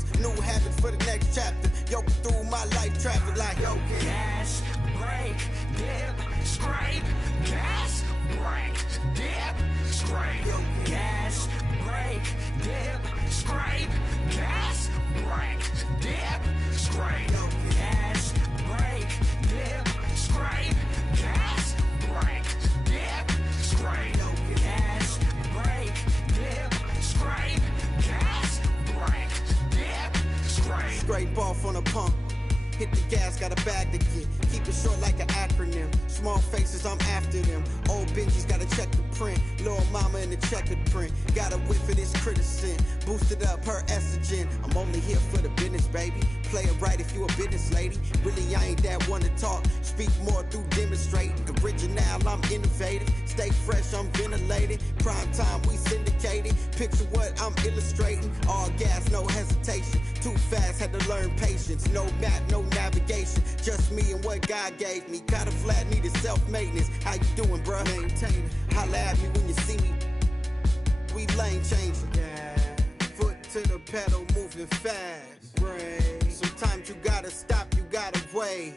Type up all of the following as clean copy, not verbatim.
rappers. New habit for the next chapter. Yo, through my life traffic like yo. Gas, brake, dip, scrape. Gas, brake, dip, scrape. Gas, brake, dip, scrape. Gas, brake, dip, scrape. Gas, brake, dip, scrape. Gas, brake, dip, scrape. Gas, brake, dip, scrape. Gas, brake, dip, scrape. Scrape off on a pump. Hit the gas, got a bag to get. Keep it short like an acronym. Small faces, I'm after them. Old Benji's gotta check the print. Little mama in the checkered print. Got a whiff of this criticism. Boosted up her estrogen. I'm only here for the business, baby. Play it right if you a business lady. Really, I ain't that one to talk. Speak more through demonstrating. Original, I'm innovative. Stay fresh, I'm ventilated. Prime time, we syndicated. Picture what I'm illustrating. All gas, no hesitation. Too fast, had to learn patience. No map, no navigation. Just me and what God gave me. Got a flat, needed self-maintenance. How you doing, bruh? Maintaining. Holla at me when you see me. We lane changing. Yeah. Foot to the pedal, moving fast. Brave. Sometimes you gotta stop, you gotta wait.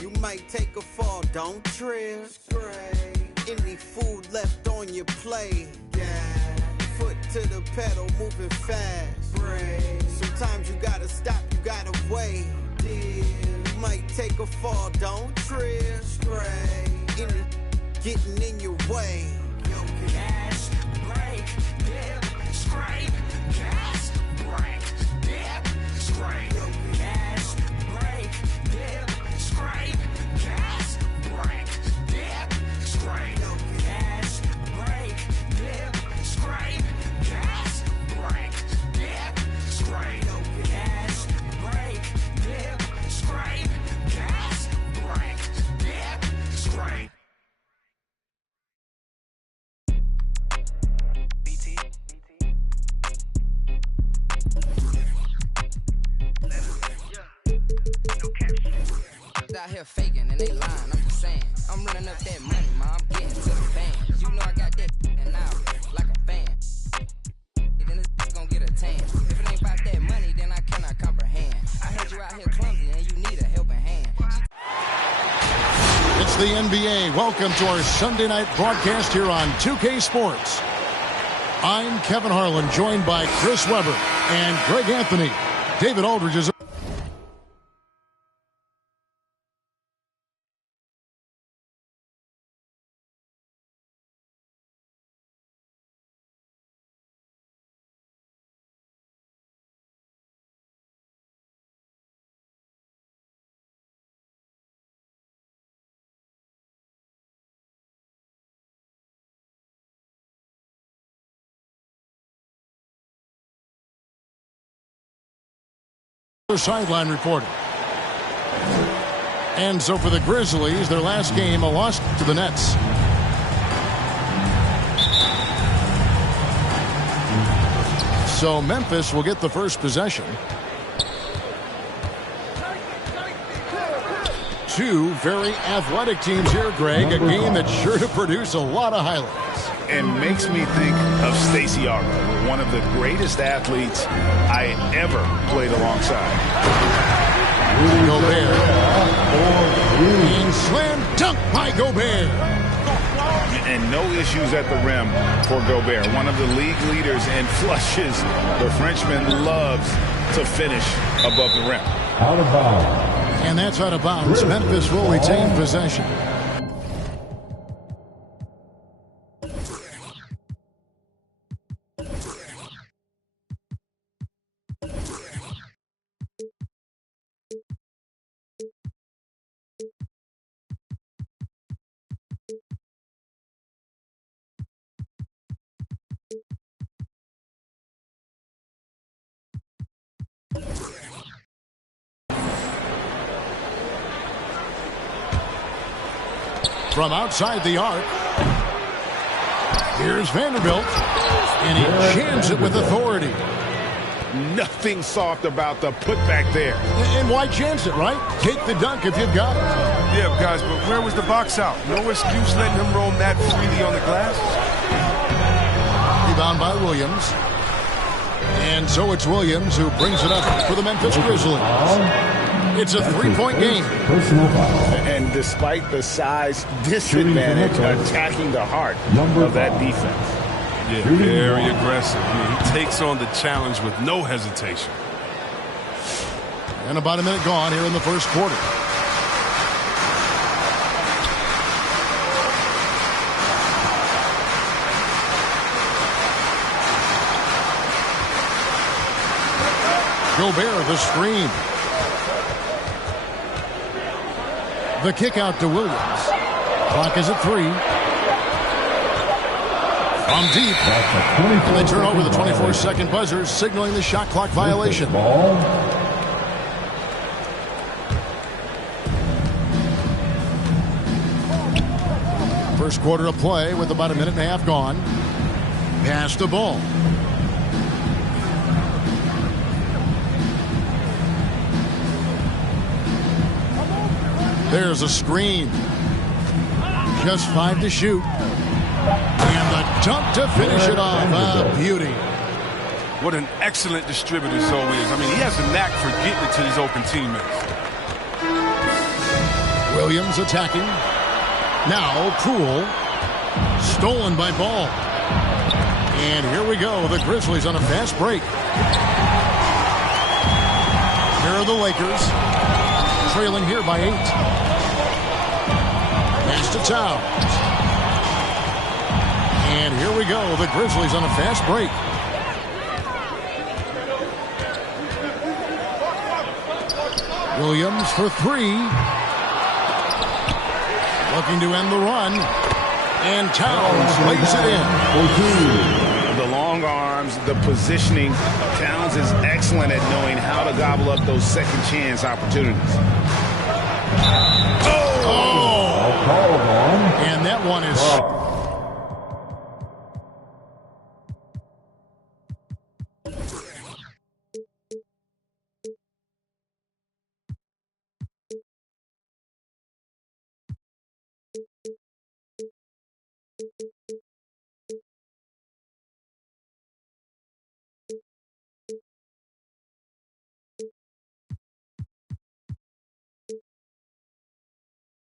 You might take a fall, don't trip. Spray. Any food left on your plate. Yeah. Foot to the pedal, moving fast. Brave. Sometimes you gotta stop, you gotta wait. You might take a fall, don't trip. Spray. Any getting in your way. Gas, brake, dip, scrape. Gas, brake, dip, scrape. Gas, brake, dip, scrape. Gas, brake, dip, scrape. Gas, brake, dip, scrape. Gas, brake, dip, scrape. Gas, brake, dip, scrape. Gas, brake, dip, scrape. Out here faking and they lying, I'm just saying. I'm running up that money, ma, I'm getting to the fans. You know I got that and now like a fan. Then it's gonna get a tan. If it ain't about that money, then I cannot comprehend. I heard you out here clumsy and you need a helping hand. It's the NBA. Welcome to our Sunday night broadcast here on 2K Sports. I'm Kevin Harlan, joined by Chris Webber and Greg Anthony. David Aldridge is sideline reporting. And so for the Grizzlies, their last game, a loss to the Nets. So Memphis will get the first possession. Two very athletic teams here, Greg. A game that's sure to produce a lot of highlights. And makes me think of Stacey Argo, one of the greatest athletes I ever played alongside. Gobert. And slam dunk by Gobert. And no issues at the rim for Gobert. One of the league leaders in flushes. The Frenchman loves to finish above the rim. Out of bounds. And that's out of bounds. Memphis will retain possession. From outside the arc, here's Vanderbilt, and he jams it with authority. Nothing soft about the putback there. And why chance it, right? Take the dunk if you've got it. Yeah, guys, but where was the box out? No excuse letting him roam that freely on the glass. Rebound by Williams. And so it's Williams who brings it up for the Memphis Grizzlies. It's a three-point game. And despite the size disadvantage, attacking the heart of that defense. Yeah, very aggressive. I mean, he takes on the challenge with no hesitation. And about a minute gone here in the first quarter. Gobert, the screen. The kick out to Williams. Clock is at 3. From deep. And they turn over the 24-second buzzer, signaling the shot clock violation. First quarter of play with about a minute and a half gone. Pass the ball. There's a screen. Just 5 to shoot. And the dunk to finish it off. A beauty. What an excellent distributor Zoe is. I mean, he has a knack for getting it to his open teammates. Williams attacking. Now Poole. Stolen by Ball. And here we go. The Grizzlies on a fast break. Here are the Lakers. Trailing here by 8. Pass to Towns. And here we go. The Grizzlies on a fast break. Williams for 3. Looking to end the run. And Towns lays it in. The long arms, the positioning. Towns is excellent at knowing how to gobble up those second chance opportunities. And that one is...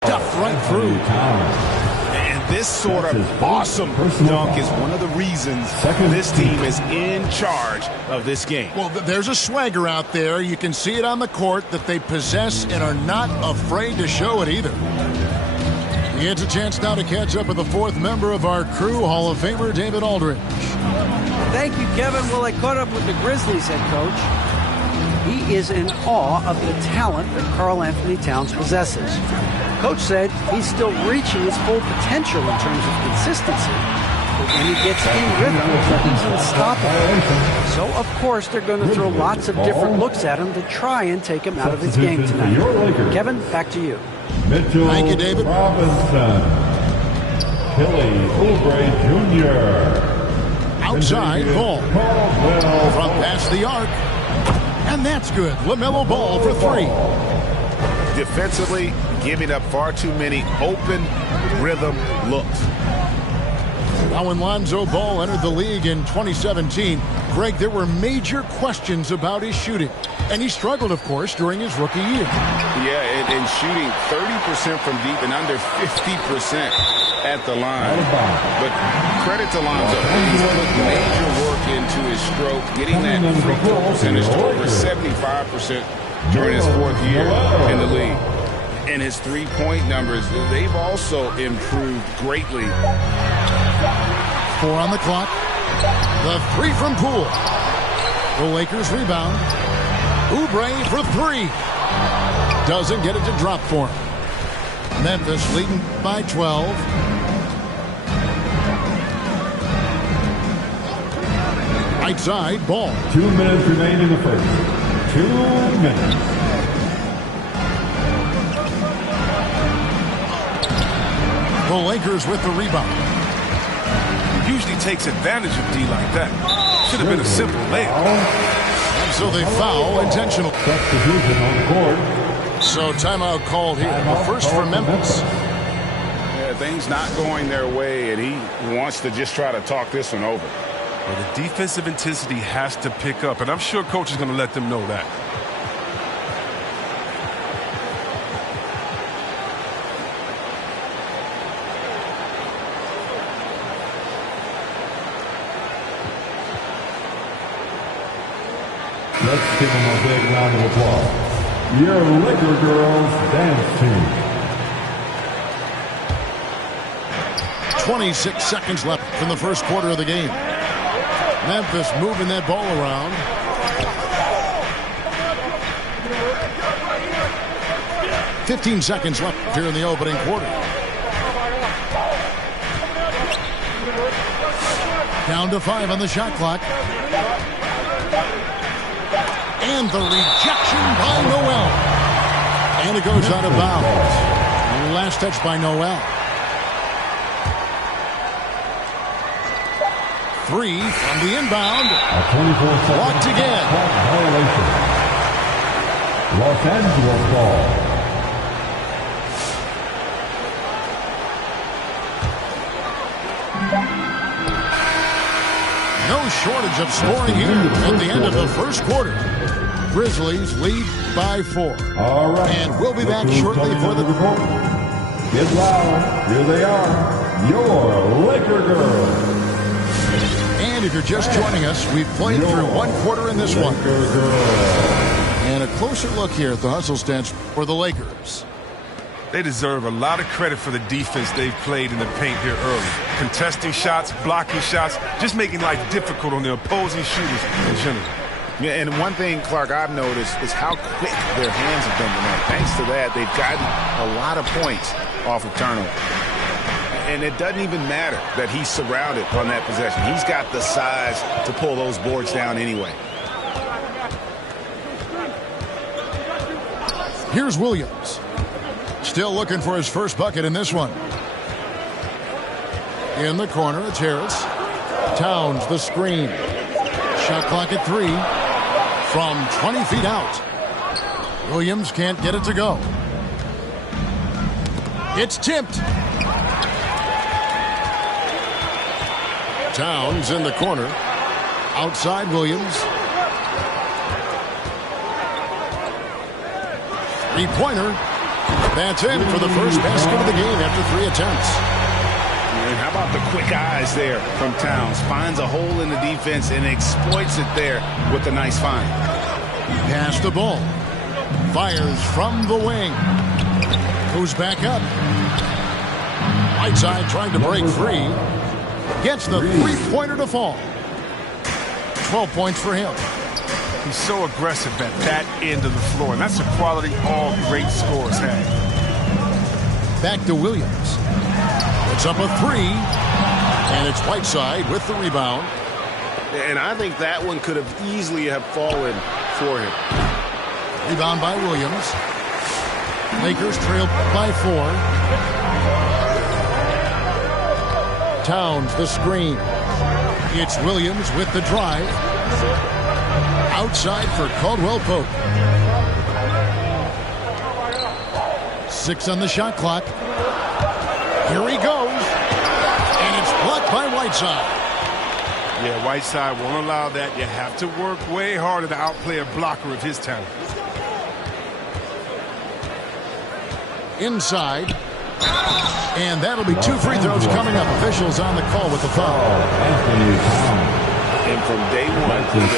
stuffed right through. And this sort of awesome dunk is one of the reasons this team is in charge of this game. Well, there's a swagger out there. You can see it on the court that they possess and are not afraid to show it either. He gets a chance now to catch up with the fourth member of our crew, Hall of Famer David Aldridge. Thank you, Kevin. Well, I caught up with the Grizzlies head coach. He is in awe of the talent that Karl Anthony Towns possesses. Coach said he's still reaching his full potential in terms of consistency. But when he gets in rhythm, he's unstoppable. So, of course, they're going to throw lots of different looks at him to try and take him out of his game tonight. Kevin, back to you. Mitchell Thank you, David. Robinson. Kelly Oubre Jr. Outside Ball. From past the arc. And that's good. LaMelo Ball for 3. Defensively, giving up far too many open rhythm looks. Now when Lonzo Ball entered the league in 2017, Greg, there were major questions about his shooting. And he struggled, of course, during his rookie year. Yeah, and shooting 30% from deep and under 50% at the line. But credit to Lonzo. He's put major work into his stroke, getting that free throw percentage to over 75% during his 4th year in the league. And his three-point numbers, they've also improved greatly. 4 on the clock. The 3 from Poole. The Lakers rebound. Oubre for 3. Doesn't get it to drop for him. Memphis leading by 12. Right side, Ball. 2 minutes remain in the first. 2 minutes. The Lakers with the rebound. He usually takes advantage of D like that. Should have been a simple layup. And so they foul intentional. Substitution on the court. So timeout called here. The first for Memphis. Yeah, things not going their way, and he wants to just try to talk this one over. Well, the defensive intensity has to pick up, and I'm sure coach is going to let them know that. Let's give them a big round of applause. Your Laker Girls Dance Team. 26 seconds left in the first quarter of the game. Memphis moving that ball around. $15 seconds left here in the opening quarter. Down to 5 on the shot clock. And the rejection by Noel. And it goes out of bounds. Last touch by Noel. 3 from the inbound. A 24-second blocked again. Violation. Los Angeles ball. No shortage of scoring here at the end of the first quarter. Grizzlies lead by 4. All right. And we'll be back shortly for the report. Get loud. Here they are. Your Laker Girls. And if you're just joining us, we've played through one quarter in this one. And a closer look here at the hustle stats for the Lakers. They deserve a lot of credit for the defense they've played in the paint here early. Contesting shots, blocking shots, just making life difficult on the opposing shooters in general. Yeah, and one thing, Clark, I've noticed is how quick their hands have been tonight. Thanks to that, they've gotten a lot of points off of turnover. And it doesn't even matter that he's surrounded on that possession. He's got the size to pull those boards down anyway. Here's Williams. Still looking for his first bucket in this one. In the corner, it's Harris. Towns the screen. Shot clock at 3. From 20 feet out. Williams can't get it to go. It's tipped. Towns in the corner. Outside Williams. Three-pointer. That's in for the first basket of the game after 3 attempts. And how about the quick eyes there from Towns? Finds a hole in the defense and exploits it there with a nice find. Pass the ball. Fires from the wing. Goes back up. Whiteside trying to break free. Gets the three-pointer to fall. 12 points for him. He's so aggressive at that end of the floor, and that's a quality all great scorers have. Back to Williams. It's up a 3. And it's Whiteside with the rebound. And I think that one could have easily have fallen for him. Rebound by Williams. Lakers trail by 4. Towns the screen. It's Williams with the drive. Outside for Caldwell Pope. 6 on the shot clock. Here he goes. And it's blocked by Whiteside. Yeah, Whiteside won't allow that. You have to work way harder to outplay a blocker of his talent. Inside. And that'll be 2 free throws coming up. Officials on the call with the foul. And from day one, there's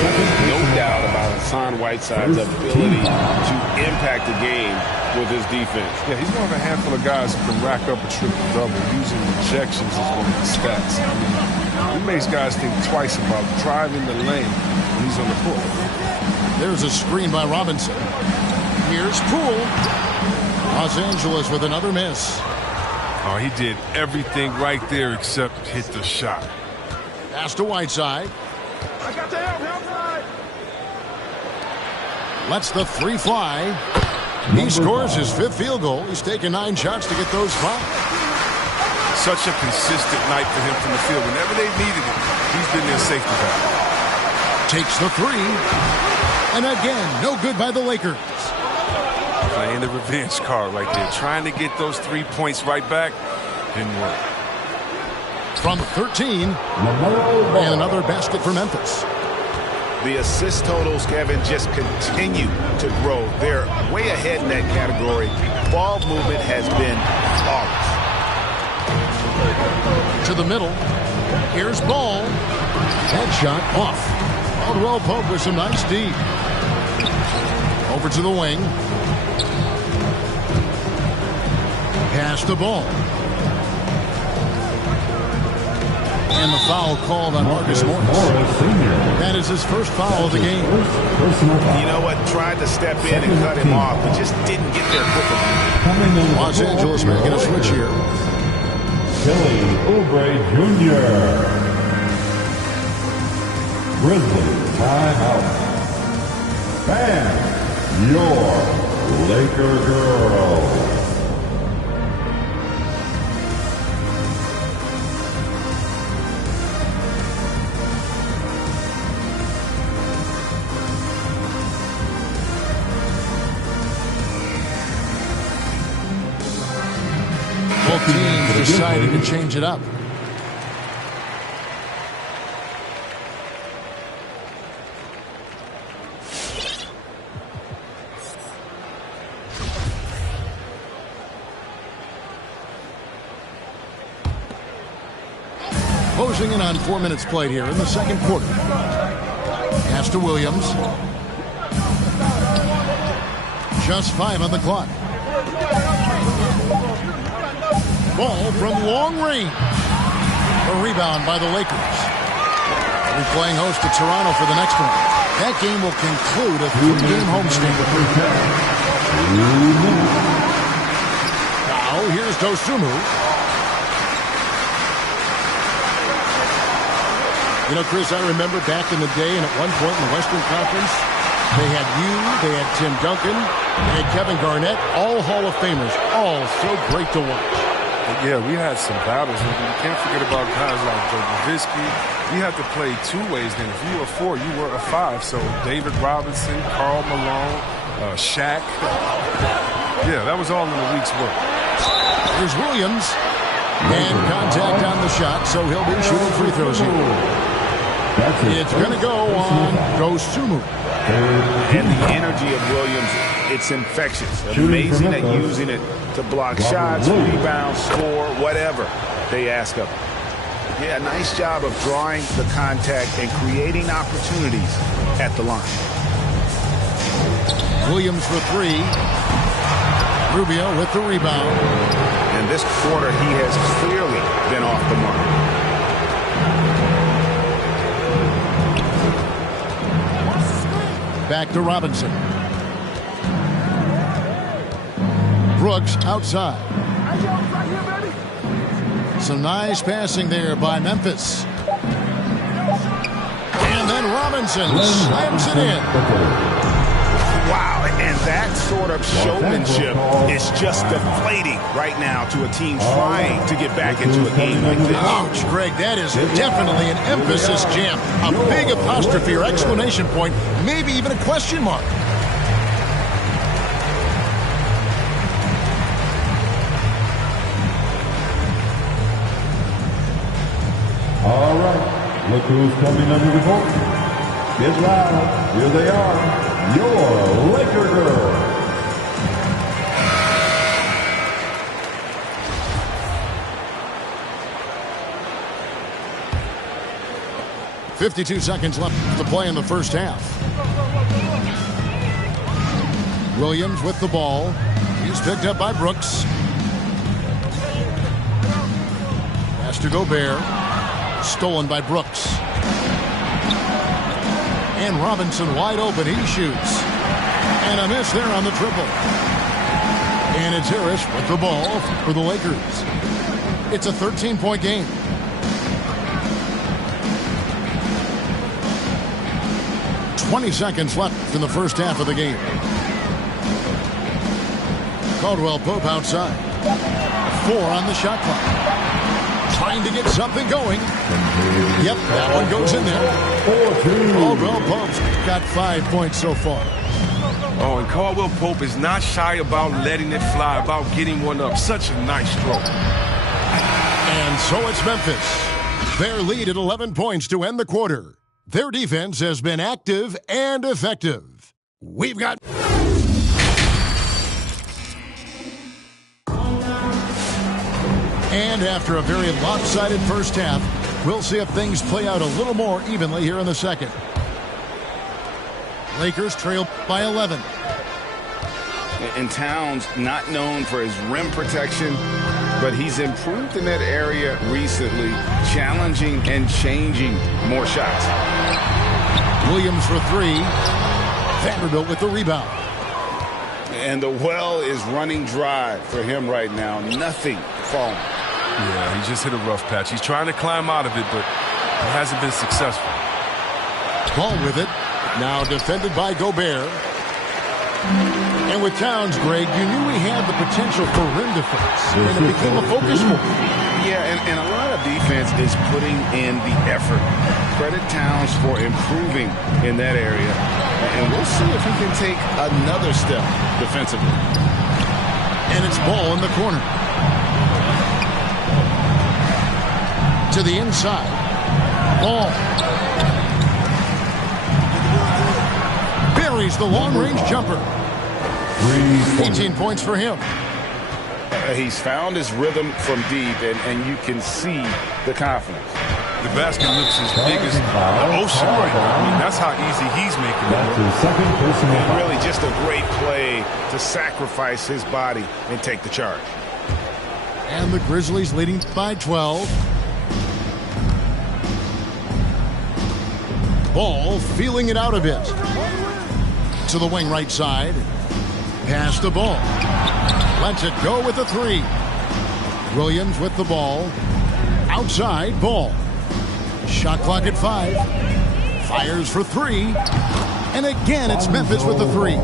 no doubt about Hassan Whiteside's ability to impact the game with his defense. Yeah, he's one of a handful of guys who can rack up a triple-double using rejections as one of the stats. I mean, he makes guys think twice about driving the lane when he's on the court. There's a screen by Robinson. Here's Poole. Los Angeles with another miss. Oh, he did everything right there except hit the shot. Pass to Whiteside. I got the help. Lets the 3 fly. He scores his 5th field goal. He's taken 9 shots to get those 5. Such a consistent night for him from the field. Whenever they needed it, he's been their safety valve. Takes the 3. And again, no good by the Lakers. Playing the revenge card right there. Trying to get those 3 points right back. Didn't work. from 13. And another basket for Memphis. The assist totals, Kevin, just continue to grow. They're way ahead in that category. Ball movement has been flawless. To the middle. Here's Ball. Headshot off. Caldwell Pope with some nice D. Over to the wing. Pass the ball. And the foul called on Marcus Morris. That is his first foul of the game. You know what? Tried to step in and cut him off, but just didn't get there quick enough. Los Angeles making a switch here. Kelly Oubre Jr. Grizzlies timeout. Bam, your Laker girl. Both teams decided to change it up. Closing in on 4 minutes played here in the second quarter. Pass to Williams. Just 5 on the clock. Ball from long range. A rebound by the Lakers. They'll be playing host to Toronto for the next one. That game will conclude a 3-game homestand. Now here's Dosunmu. You know, Chris, I remember back in the day, and at one point in the Western Conference, they had you, they had Tim Duncan, they had Kevin Garnett, all Hall of Famers, all so great to watch. Yeah, we had some battles. You can't forget about guys like Joe Nowitzki. You had to play two ways then. If you were a 4, you were a 5. So David Robinson, Karl Malone, Shaq. Yeah, that was all in the week's work. Here's Williams. And contact on the shot, so he'll be shooting free throws here. It's going to go on Dosunmu. And the energy of Williams, it's infectious. Amazing at using it to block shots, rebound, score, whatever they ask of him. Yeah, nice job of drawing the contact and creating opportunities at the line. Williams for 3. Rubio with the rebound. And this quarter, he has clearly been off the mark. Back to Robinson. Brooks outside. Some nice passing there by Memphis. And then Robinson slams it in. Wow, and that sort of showmanship is just deflating right now to a team trying to get back into a game like this. Ouch, Greg, that is definitely an emphasis jam. A big apostrophe or exclamation point, maybe even a question mark. All right, look who's coming under the court. Get loud, here they are, your Laker girls. .52 seconds left to play in the first half. Williams with the ball. He's picked up by Brooks. Pass to Gobert. Stolen by Brooks. And Robinson wide open. He shoots. And a miss there on the triple. And it's Harris with the ball for the Lakers. It's a 13-point game. .20 seconds left in the first half of the game. Caldwell Pope outside. 4 on the shot clock. Trying to get something going. Yep, that one goes in there. Caldwell Pope's got 5 points so far. Oh, and Caldwell Pope is not shy about letting it fly, about getting one up. Such a nice stroke. And And so it's Memphis. Their lead at 11 points to end the quarter. Their defense has been active and effective. We've got... And after a very lopsided first half, we'll see if things play out a little more evenly here in the second. Lakers trail by 11. And Towns, not known for his rim protection, but he's improved in that area recently, challenging and changing more shots. Williams for three. Vanderbilt with the rebound. And the well is running dry for him right now. Nothing falling. Yeah, he just hit a rough patch. He's trying to climb out of it, but he hasn't been successful. Ball with it. Now defended by Gobert. And with Towns, Greg, you knew he had the potential for rim defense, and it became a focus for him. Yeah, and a lot of defense is putting in the effort. Credit Towns for improving in that area, and we'll see if he can take another step defensively. And it's Ball in the corner. To the inside. Ball. Buries the long-range jumper. 18 points for him. He's found his rhythm from deep, and you can see the confidence. The basket looks as big as the ocean right now. I mean, that's how easy he's making it. And really just a great play to sacrifice his body and take the charge. And the Grizzlies leading by 12. Ball feeling it out a bit. To the wing right side. Pass the ball. Lets it go with the three. Williams with the ball. Outside, Ball. Shot clock at 5. Fires for 3. And again, it's Memphis with the 3.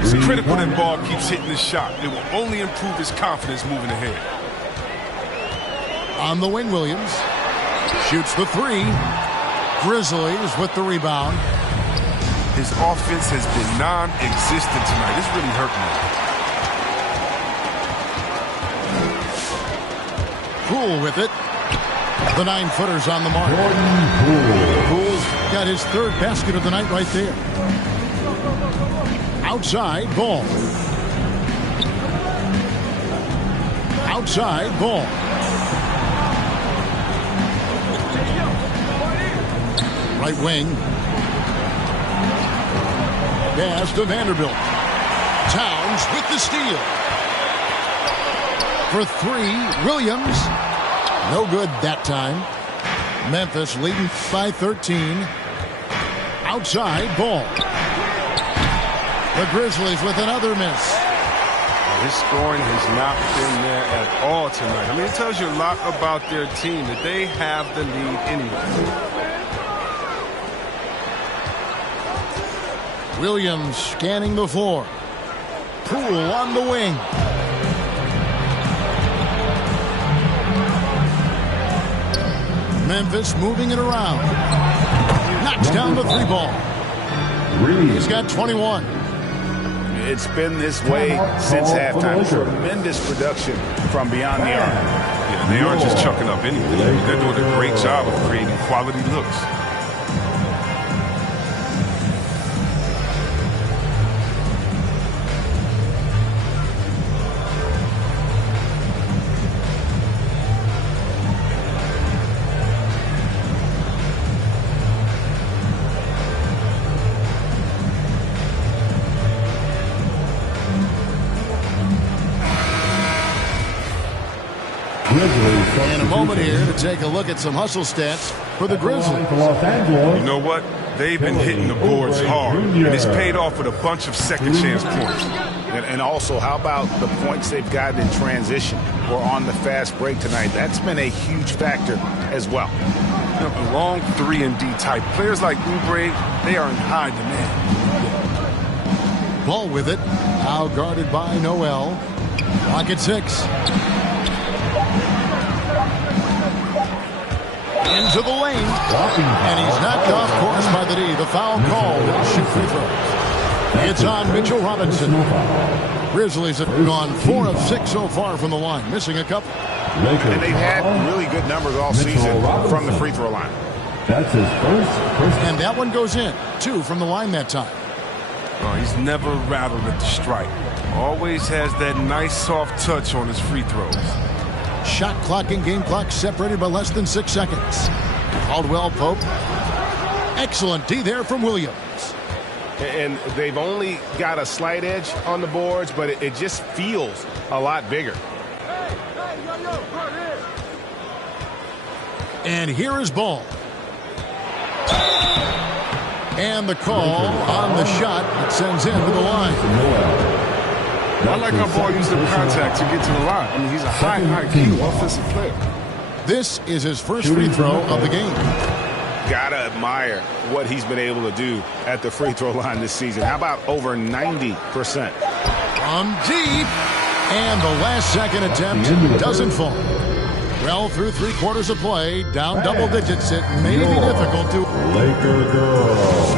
It's critical that Ball keeps hitting his shot. It will only improve his confidence moving ahead. On the wing, Williams. Shoots the 3. Grizzlies with the rebound. His offense has been non-existent tonight. It's really hurting him. Poole with it. The 9-footer's on the mark. Poole's got his 3rd basket of the night right there. Outside, Ball. Outside, Ball. Right wing. Pass to Vanderbilt. Towns with the steal. For 3, Williams. No good that time. Memphis leading by 13. Outside, Ball. The Grizzlies with another miss. His scoring has not been there at all tonight. I mean, it tells you a lot about their team that they have the lead anyway. Williams scanning the floor. Poole on the wing. Memphis moving it around. Knocks down the 3 ball. He's got 21. It's been this way since halftime. Tremendous production from beyond the arc. Yeah, they aren't just chucking up anything. They're doing a great job of creating quality looks. In a moment here to take a look at some hustle stats for the Grizzlies. You know what? They've been hitting the boards hard, and it's paid off with a bunch of second chance points. And also, how about the points they've gotten in transition or on the fast break tonight? That's been a huge factor as well. You know, the long 3 and D type players like Oubre, they are in high demand. Ball with it. Now guarded by Noel. Clock at 6. Into the lane. And he's knocked off course by the D. The foul called. He'll shoot free throws. It's on Mitchell Robinson. Grizzlies have gone 4 of 6 so far from the line, missing a couple. And they've had really good numbers all season from the free throw line. That's his first. And that one goes in. 2 from the line that time. Oh, he's never rattled at the stripe. Always has that nice soft touch on his free throws. Shot clock and game clock separated by less than 6 seconds. Caldwell Pope. Excellent D there from Williams. And they've only got a slight edge on the boards, but it just feels a lot bigger. And here is Ball. And the call on the shot that sends him to the line. I like how Ball uses the contact to get to the line. I mean, he's a high IQ offensive player. This is his first free throw of the game. Gotta admire what he's been able to do at the free throw line this season. How about over 90%? From deep. And the last second attempt doesn't fall. Well, through 3 quarters of play, down double digits, it may be difficult to... Laker girls.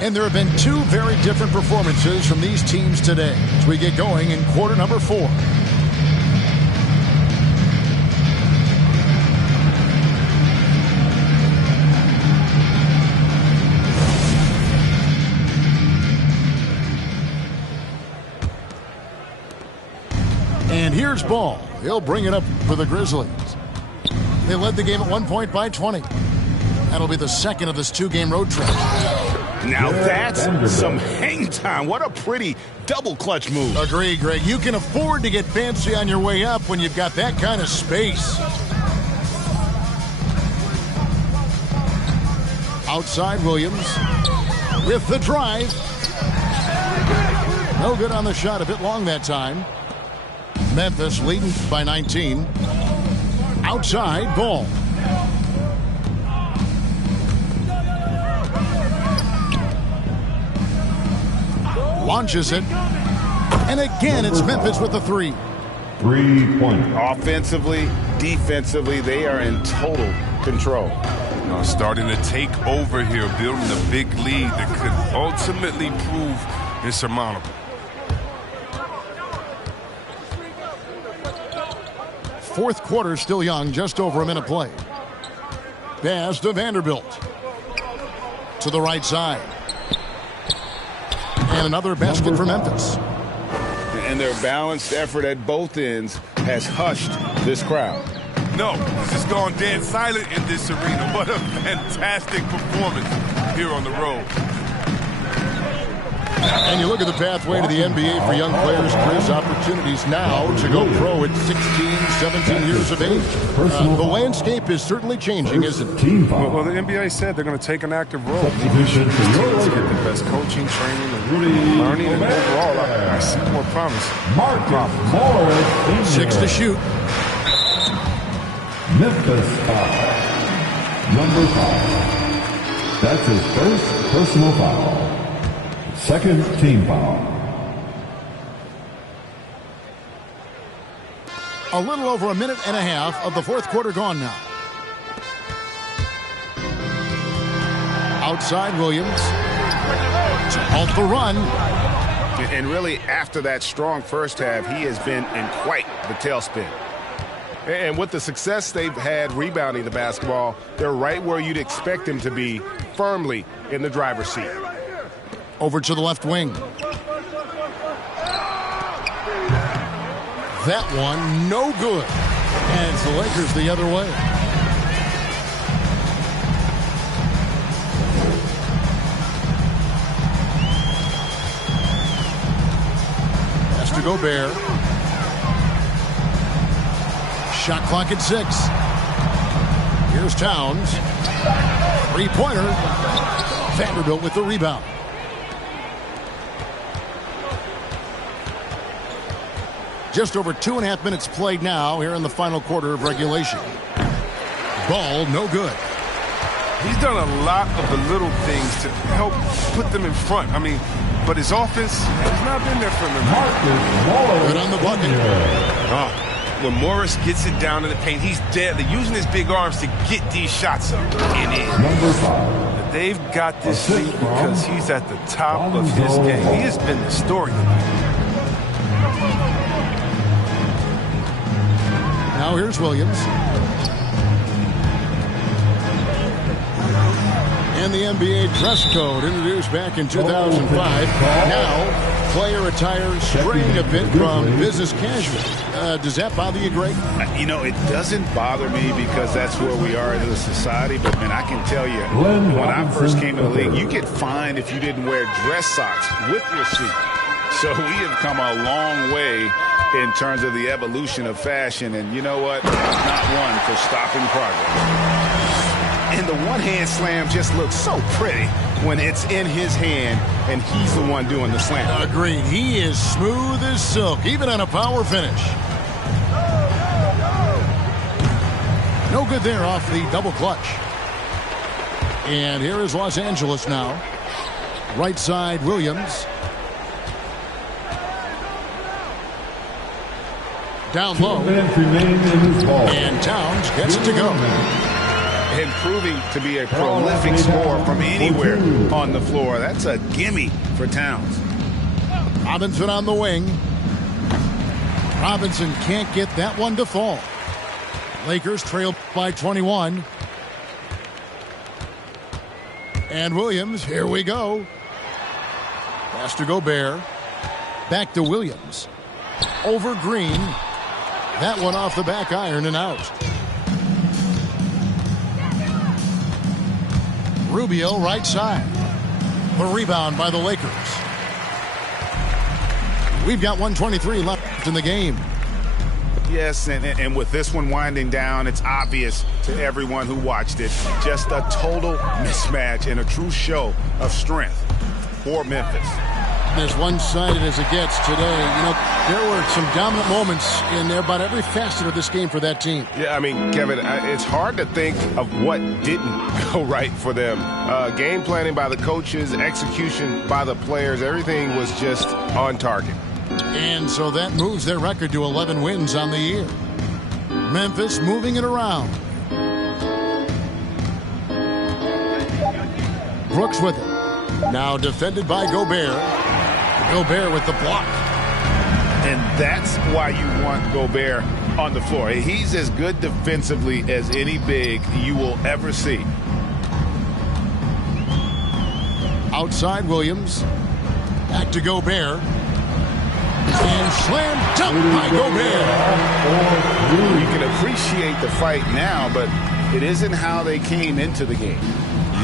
And there have been 2 very different performances from these teams today as we get going in quarter number 4. And here's Ball. He'll bring it up for the Grizzlies. They led the game at 1 point by 20. That'll be the second of this 2-game road trip. Now that's some hang time. What a pretty double clutch move. Agree, Greg. You can afford to get fancy on your way up when you've got that kind of space. Outside Williams with the drive. No good on the shot. A bit long that time. Memphis leading by 19. Outside Ball. Launches it. And again, it's Memphis with the 3. 3-point. Offensively, defensively, they are in total control. Starting to take over here, building a big lead that could ultimately prove insurmountable. Fourth quarter still young, just over a minute play. Pass to Vanderbilt. To the right side. And another basket for Memphis. And their balanced effort at both ends has hushed this crowd. No, it's just gone dead silent in this arena. What a fantastic performance here on the road. And you look at the pathway to the NBA for young players, Chris, opportunities now to go pro at 16, 17 years of age. The landscape is certainly changing, isn't it? Well, the NBA said they're going to take an active role. These teams get the best coaching, training, and learning, and overall, I see more promise. 6 to shoot. Memphis foul. Number 5. That's his first personal foul. Second team foul. A little over a minute and a half of the fourth quarter gone now. Outside Williams. To halt the run. And really, after that strong first half, he has been in quite the tailspin. And with the success they've had rebounding the basketball, they're right where you'd expect them to be, firmly in the driver's seat. Over to the left wing. That one, no good. And it's the Lakers the other way. Pass to Gobert. Shot clock at 6. Here's Towns. 3-pointer. Vanderbilt with the rebound. Just over 2.5 minutes played now here in the final quarter of regulation. Ball, no good. He's done a lot of the little things to help put them in front. I mean, but his offense has not been there for him. Good on the bucket. When Morris gets it down in the paint, he's deadly, using his big arms to get these shots up and in. Number 5. But they've got this lead because he's at the top of his game. He has been the story. Now here's Williams. And the NBA dress code introduced back in 2005. Now, player attire straying a bit from business casual. Does that bother you, Greg? You know, it doesn't bother me because that's where we are in the society. But, man, I can tell you, when I first came in the league, you get fined if you didn't wear dress socks with your suit. So we have come a long way in terms of the evolution of fashion. And you know what? I'm not one for stopping progress. And the one-hand slam just looks so pretty when it's in his hand and he's the one doing the slam. Agreed. He is smooth as silk, even on a power finish. No good there off the double clutch. And here is Los Angeles now. Right side, Williams. Down low. And Towns gets it to go. And proving to be a prolific scorer from anywhere on the floor. That's a gimme for Towns. Robinson on the wing. Robinson can't get that one to fall. Lakers trail by 21. And Williams, here we go. Pass to Gobert. Back to Williams. Over Green. That one off the back iron and out. Rubio right side. The rebound by the Lakers. We've got 1:23 left in the game. Yes, and with this one winding down, it's obvious to everyone who watched it. Just a total mismatch and a true show of strength for Memphis. As one-sided as it gets today, you know, there were some dominant moments in about every facet of this game for that team. Yeah, I mean, Kevin, it's hard to think of what didn't go right for them. Game planning by the coaches, execution by the players, everything was just on target. And so that moves their record to 11 wins on the year. Memphis moving it around. Brooks with it. Now defended by Gobert. Gobert with the block. And that's why you want Gobert on the floor. He's as good defensively as any big you will ever see. Outside Williams. Back to Gobert. And slam dunk by Gobert. You can appreciate the fight now, but it isn't how they came into the game.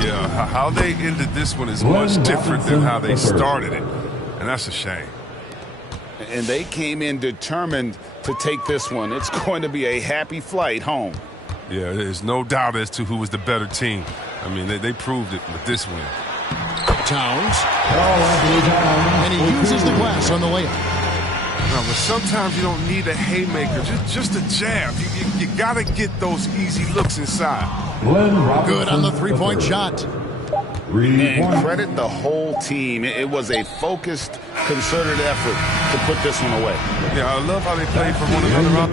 Yeah, how they ended this one is much different than how they started it. And that's a shame. And they came in determined to take this one. It's going to be a happy flight home. Yeah, there's no doubt as to who was the better team. I mean, they proved it with this win. Towns. And he uses the glass on the layup. No, but sometimes you don't need a haymaker, just a jab. You got to get those easy looks inside. Good on the three-point shot. And credit the whole team. It was a focused, concerted effort to put this one away. Yeah, I love how they played for one another.